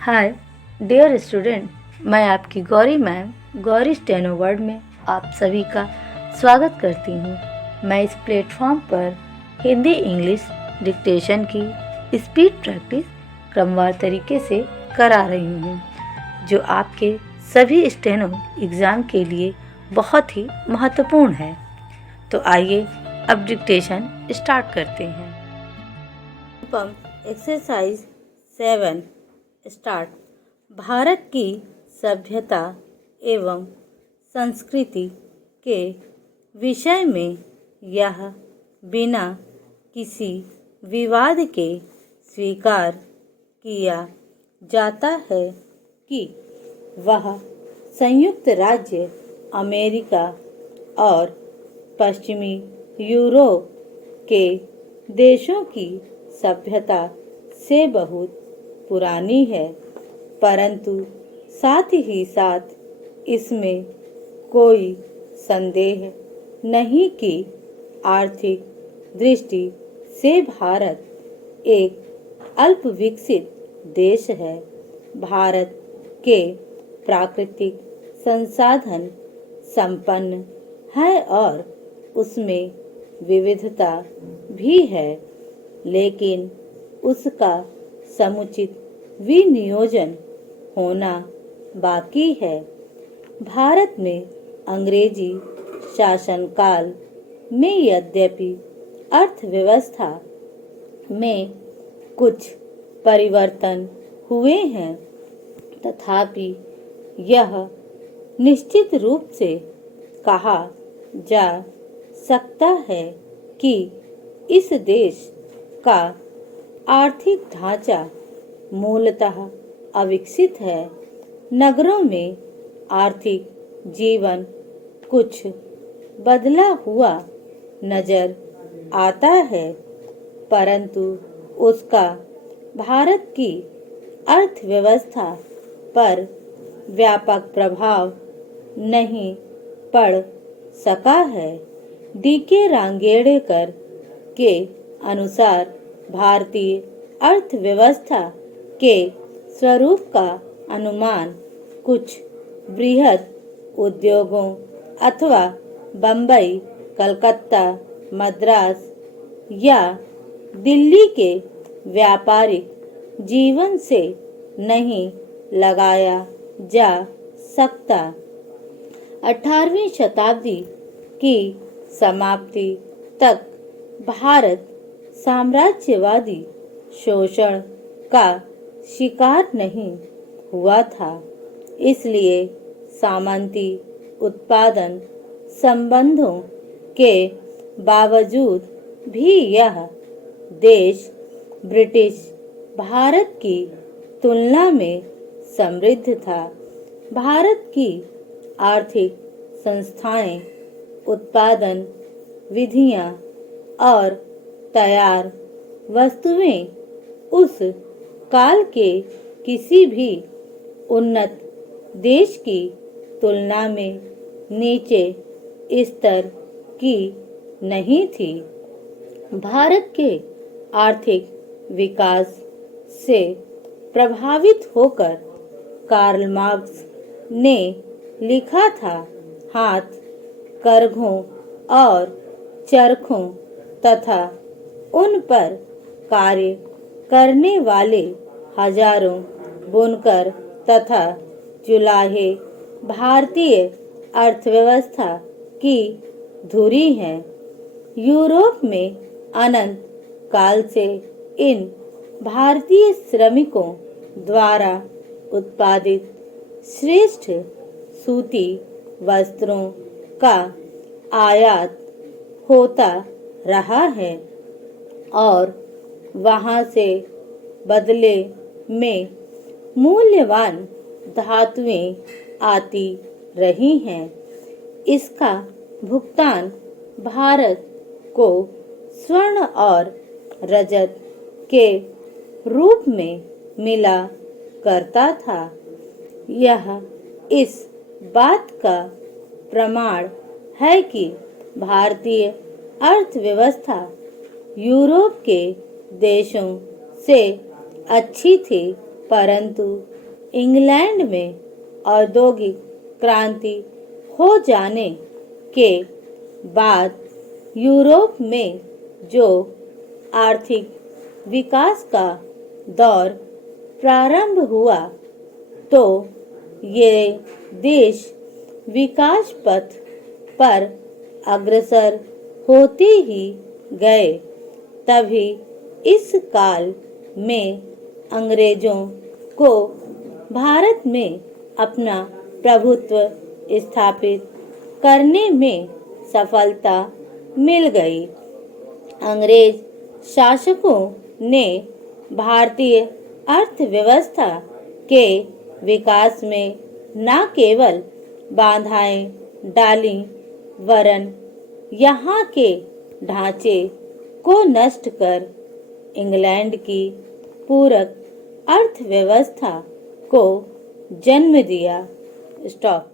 Hi dear student, मैं आपकी Gauri ma'am Gauri steno word में आप सभी का स्वागत करती हूँ। मैं इस प्लेटफॉर्म पर हिंदी इंग्लिश डिक्टेशन की स्पीड प्रैक्टिस क्रमवार तरीके से करा रही हूँ, जो आपके सभी स्टेनो एग्ज़ाम के लिए बहुत ही महत्वपूर्ण है। तो आइए अब डिक्टेशन स्टार्ट करते हैं। Exercise 7 start. भारत की सभ्यता एवं संस्कृति के विषय में यह बिना किसी विवाद के स्वीकार किया जाता है कि वह संयुक्त राज्य अमेरिका और पश्चिमी यूरोप के देशों की सभ्यता से बहुत पुरानी है, परंतु साथ ही साथ इसमें कोई संदेह नहीं कि आर्थिक दृष्टि से भारत एक अल्प विकसित देश है। भारत के प्राकृतिक संसाधन संपन्न है और उसमें विविधता भी है, लेकिन उसका समुचित विनियोजन होना बाकी है। भारत में अंग्रेजी शासनकाल में यद्यपि अर्थव्यवस्था में कुछ परिवर्तन हुए हैं, तथापि यह निश्चित रूप से कहा जा सकता है कि इस देश का आर्थिक ढांचा मूलतः अविकसित है। नगरों में आर्थिक जीवन कुछ बदला हुआ नजर आता है, परंतु उसका भारत की अर्थव्यवस्था पर व्यापक प्रभाव नहीं पड़ सका है। डी.के. रांगेड़कर के अनुसार भारतीय अर्थव्यवस्था के स्वरूप का अनुमान कुछ बृहद उद्योगों अथवा बम्बई, कलकत्ता, मद्रास या दिल्ली के व्यापारिक जीवन से नहीं लगाया जा सकता। 18वीं शताब्दी की समाप्ति तक भारत साम्राज्यवादी शोषण का शिकार नहीं हुआ था, इसलिए सामंती उत्पादन संबंधों के बावजूद भी यह देश ब्रिटिश भारत की तुलना में समृद्ध था। भारत की आर्थिक संस्थाएं, उत्पादन विधियां और तैयार वस्तुएं उस काल के किसी भी उन्नत देश की तुलना में नीचे स्तर की नहीं थी। भारत के आर्थिक विकास से प्रभावित होकर कार्ल मार्क्स ने लिखा था, हाथ करघों और चरखों तथा उन पर कार्य करने वाले हजारों बुनकर तथा जुलाहे भारतीय अर्थव्यवस्था की धुरी हैं। यूरोप में अनंत काल से इन भारतीय श्रमिकों द्वारा उत्पादित श्रेष्ठ सूती वस्त्रों का आयात होता रहा है और वहां से बदले में मूल्यवान धातुएं आती रही हैं। इसका भुगतान भारत को स्वर्ण और रजत के रूप में मिला करता था। यह इस बात का प्रमाण है कि भारतीय अर्थव्यवस्था यूरोप के देशों से अच्छी थी, परंतु इंग्लैंड में औद्योगिक क्रांति हो जाने के बाद यूरोप में जो आर्थिक विकास का दौर प्रारंभ हुआ, तो ये देश विकास पथ पर अग्रसर होते ही गए। तभी इस काल में अंग्रेजों को भारत में अपना प्रभुत्व स्थापित करने में सफलता मिल गई। अंग्रेज शासकों ने भारतीय अर्थव्यवस्था के विकास में न केवल बाधाएं डाली, वरन यहाँ के ढांचे को नष्ट कर इंग्लैंड की पूरक अर्थव्यवस्था को जन्म दिया। स्टॉप।